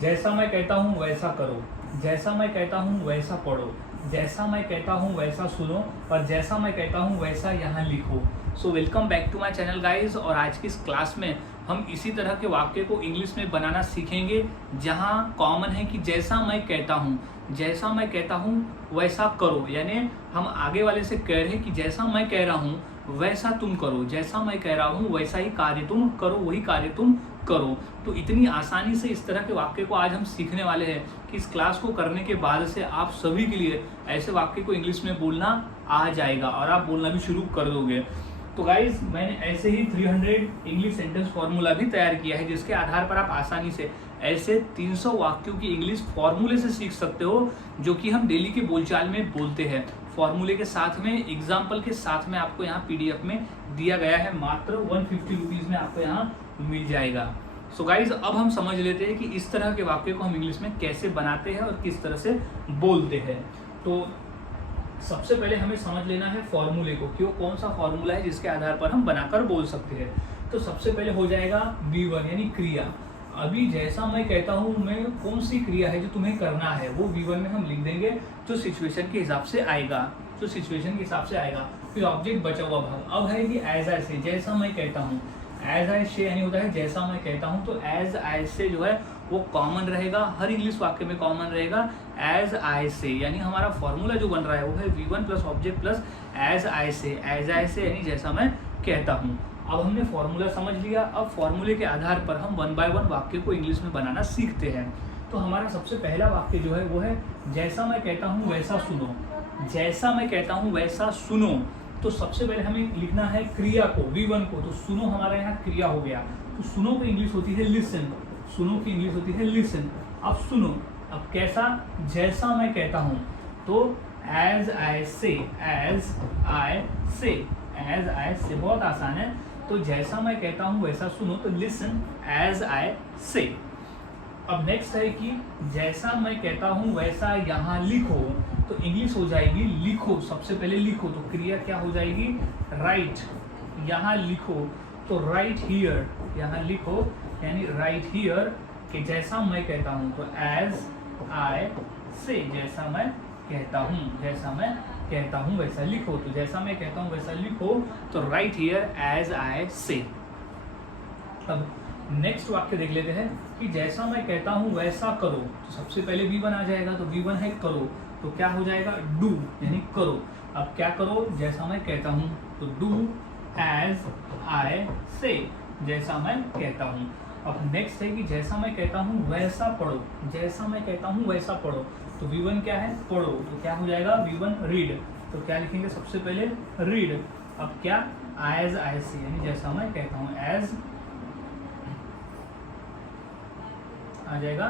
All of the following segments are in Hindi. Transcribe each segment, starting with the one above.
जैसा मैं कहता हूँ वैसा करो, जैसा मैं कहता हूँ वैसा पढ़ो, जैसा मैं कहता हूँ वैसा सुनो, और जैसा मैं कहता हूँ वैसा यहाँ लिखो। So welcome back to my channel guys. और आज की इस क्लास में हम इसी तरह के वाक्य को इंग्लिश में बनाना सीखेंगे, जहाँ कॉमन है कि जैसा मैं कहता हूँ, जैसा मैं कहता हूँ वैसा करो। यानी हम आगे वाले से कह रहे हैं कि जैसा मैं कह रहा हूँ वैसा तुम करो, जैसा मैं कह रहा हूँ वैसा ही कार्य तुम करो, वही कार्य तुम करो। तो इतनी आसानी से इस तरह के वाक्य को आज हम सीखने वाले हैं कि इस क्लास को करने के बाद से आप सभी के लिए ऐसे वाक्य को इंग्लिश में बोलना आ जाएगा और आप बोलना भी शुरू कर दोगे। तो गाइज मैंने ऐसे ही 300 इंग्लिश सेंटेंस फॉर्मूला भी तैयार किया है, जिसके आधार पर आप आसानी से ऐसे 300 वाक्यों की इंग्लिश फॉर्मूले से सीख सकते हो, जो कि हम डेली के बोलचाल में बोलते हैं। फॉर्मूले के साथ में, एग्जाम्पल के साथ में आपको यहाँ PDF में दिया गया है, मात्र 150 रुपीज़ में आपको यहाँ मिल जाएगा। सो गाइज अब हम समझ लेते हैं कि इस तरह के वाक्य को हम इंग्लिश में कैसे बनाते हैं और किस तरह से बोलते हैं। तो सबसे पहले हमें समझ लेना है फॉर्मूले को, कि वो कौन सा फॉर्मूला है जिसके आधार पर हम बनाकर बोल सकते हैं। तो सबसे पहले हो जाएगा V1 यानी क्रिया। अभी जैसा मैं कहता हूँ मैं कौन सी क्रिया है जो तुम्हें करना है, वो V1 में हम लिख देंगे, जो सिचुएशन के हिसाब से आएगा, जो सिचुएशन के हिसाब से आएगा। फिर ऑब्जेक्ट बचा हुआ भाग अब है कि एज आई से, जैसा मैं कहता हूँ। एज आई से यानी होता है जैसा मैं कहता हूँ, तो एज आई से जो है वो कॉमन रहेगा, हर इंग्लिश वाक्य में कॉमन रहेगा एज आई से। यानी हमारा फॉर्मूला जो बन रहा है वो है V1 plus object plus as I say. As I से यानी जैसा मैं कहता हूँ। अब हमने फॉर्मूला समझ लिया, अब फॉर्मूले के आधार पर हम 1 बाय 1 वाक्य को इंग्लिश में बनाना सीखते हैं। तो हमारा सबसे पहला वाक्य जो है वो है जैसा मैं कहता हूँ वैसा सुनो। जैसा मैं कहता हूँ वैसा सुनो। तो सबसे पहले हमें लिखना है क्रिया को, V1 को। तो सुनो हमारा यहाँ क्रिया हो गया। तो सुनो की इंग्लिश होती है लिसन, सुनो की इंग्लिश होती है लिसन। अब सुनो, अब कैसा, जैसा मैं कहता हूँ, तो as I say, as I say, as I से, बहुत आसान है। तो जैसा मैं कहता हूँ वैसा सुनो, तो लिसन एज आई से। अब नेक्स्ट है कि जैसा मैं कहता हूँ वैसा यहाँ लिखो। तो इंग्लिश हो जाएगी लिखो, सबसे पहले लिखो। तो क्रिया क्या हो जाएगी, राइट, यहाँ लिखो। तो राइट हियर, यहाँ लिखो, यानी राइट हियर कि जैसा मैं कहता हूँ, तो एज आई से, जैसा मैं कहता हूँ, जैसा मैं कहता हूँ वैसा लिखो। तो जैसा मैं कहता हूँ वैसा लिखो, तो राइट हियर एज आई से। अब नेक्स्ट वाक्य देख लेते हैं कि जैसा मैं कहता हूँ वैसा करो। तो सबसे पहले V1 आ जाएगा। तो V1 है करो, तो क्या हो जाएगा, डू, यानी करो। अब क्या करो, जैसा मैं कहता हूँ, तो डू एज आई से, जैसा मैं कहता हूँ। अब नेक्स्ट है कि जैसा मैं कहता हूँ वैसा पढ़ो। जैसा मैं कहता हूँ वैसा पढ़ो। तो V1 क्या है, पढ़ो। तो क्या हो जाएगा, V1 रीड। तो क्या लिखेंगे, सबसे पहले रीड। अब क्या, एज आई से, यानी जैसा मैं कहता हूँ, एज आ जाएगा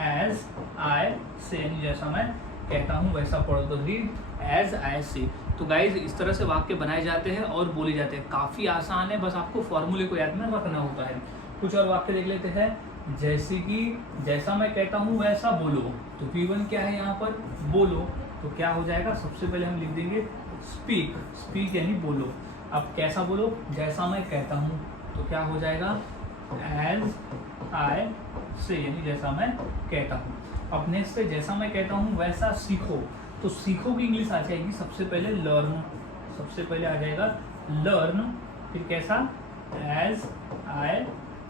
एज आई से, यानी जैसा मैं कहता हूँ वैसा पढ़ो। तो रीड एज आई से। तो गाइज इस तरह से वाक्य बनाए जाते हैं और बोले जाते हैं। काफ़ी आसान है, बस आपको फॉर्मूले को याद में रखना होता है। कुछ और वाक्य देख लेते हैं, जैसे कि जैसा मैं कहता हूँ वैसा बोलो। तो V1 क्या है यहाँ पर, बोलो। तो क्या हो जाएगा, सबसे पहले हम लिख देंगे स्पीक, स्पीक यानी बोलो। अब कैसा बोलो, जैसा मैं कहता हूँ। तो क्या हो जाएगा, एज आई से, यानी जैसा मैं कहता हूँ। अब नेक्स्ट है जैसा मैं कहता हूँ वैसा सीखो। तो सीखो की इंग्लिश आ जाएगी सबसे पहले लर्न, सबसे पहले आ जाएगा लर्न। फिर कैसा, एज आई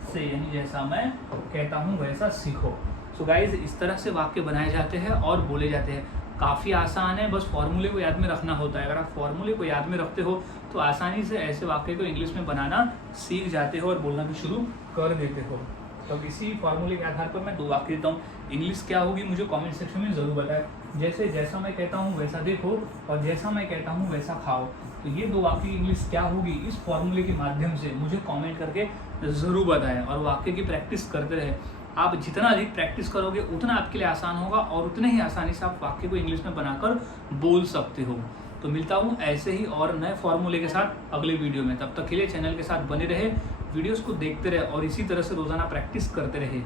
से, यानी जैसा मैं कहता हूँ वैसा सीखो। सो गाइज इस तरह से वाक्य बनाए जाते हैं और बोले जाते हैं। काफ़ी आसान है, बस फॉर्मूले को याद में रखना होता है। अगर आप फॉर्मूले को याद में रखते हो तो आसानी से ऐसे वाक्य को इंग्लिश में बनाना सीख जाते हो और बोलना भी शुरू कर देते हो। तो इसी फॉर्मूले के आधार पर मैं 2 वाक्य देता हूँ। इंग्लिश क्या होगी मुझे कमेंट सेक्शन में ज़रूर बताएं। जैसे जैसा मैं कहता हूँ वैसा देखो, और जैसा मैं कहता हूँ वैसा खाओ। तो ये 2 वाक्य की इंग्लिश क्या होगी, इस फॉर्मूले के माध्यम से मुझे कमेंट करके ज़रूर बताएं। और वाक्य की प्रैक्टिस करते रहे। आप जितना अधिक प्रैक्टिस करोगे उतना आपके लिए आसान होगा, और उतने ही आसानी से आप वाक्य को इंग्लिश में बनाकर बोल सकते हो। तो मिलता हूँ ऐसे ही और नए फॉर्मूले के साथ अगले वीडियो में। तब तक के लिए चैनल के साथ बने रहे, वीडियोस को देखते रहे और इसी तरह से रोज़ाना प्रैक्टिस करते रहे।